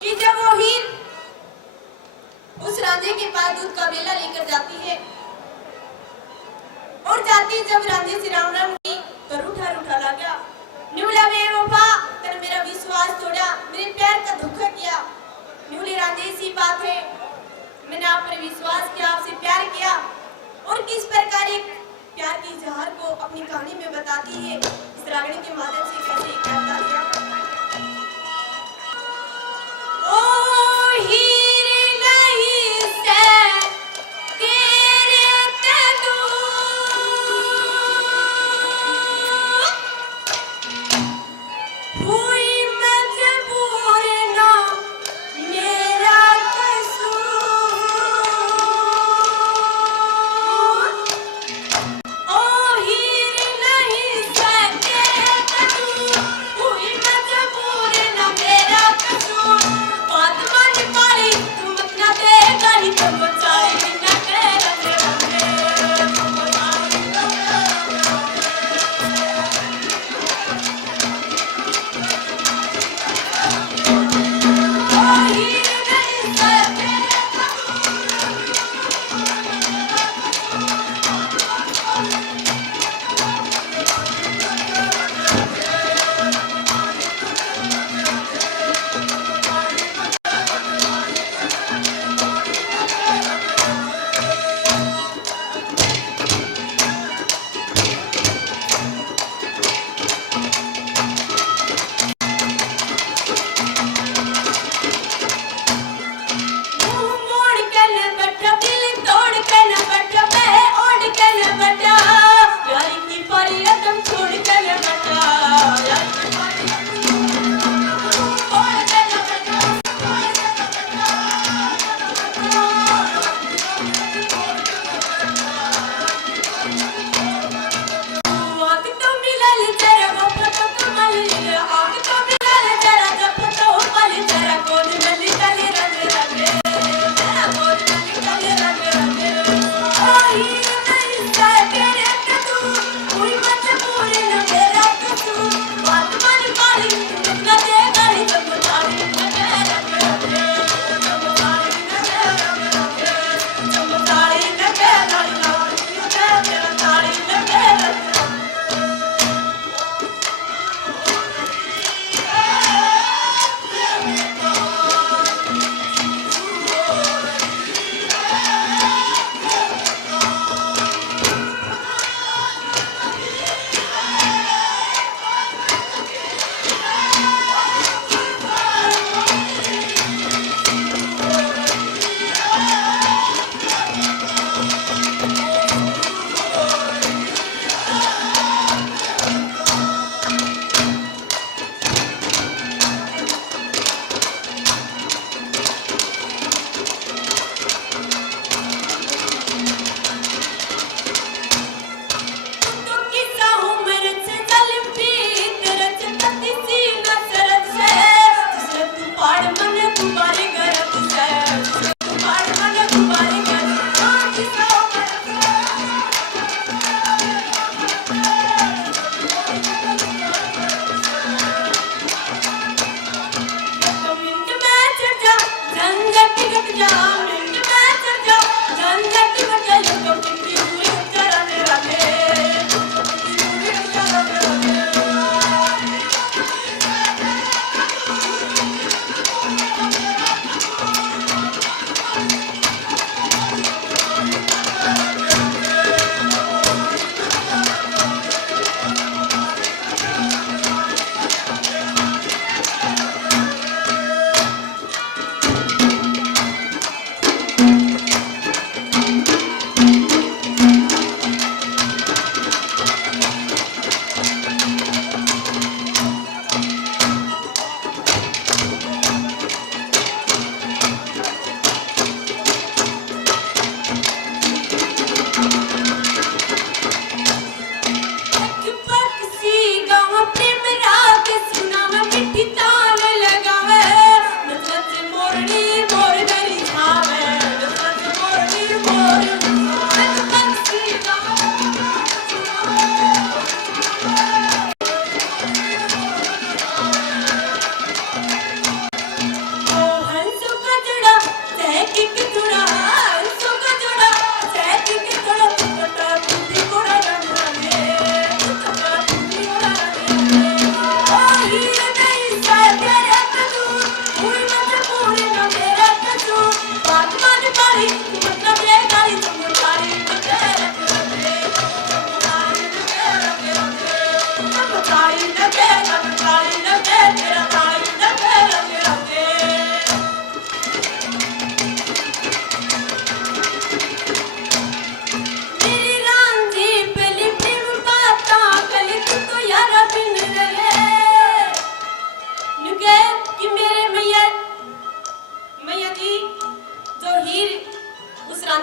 कि जब वो हीर उस रांझे के पास दूध का बेला लेकर जाती है और जाती जब रांझे से राम राम की तो रूठा रूठा लगा। न्यूला वे वफा तेरे मेरा विश्वास तोड़ा, मेरे प्यार का धोखा किया। न्यूली रांझे सी बात है, मैंने आप पर विश्वास किया, आपसे प्यार किया और किस प्रकार एक प्यार की इजहार को अपनी कहानी में बताती है। इस रागनी के माध्यम से कैसे करता दिया।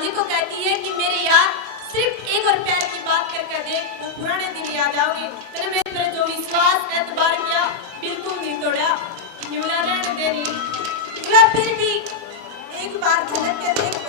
रांझी को कहती है कि मेरे यार सिर्फ एक और प्यार की बात करके देख, वो पुराने दिन याद आओगे। तूने मेरे पर जो विश्वास एतबार किया बिल्कुल नहीं तोड़ा। न्यूला रहने दे रही, न्यूला फिर भी एक बार झलक के देख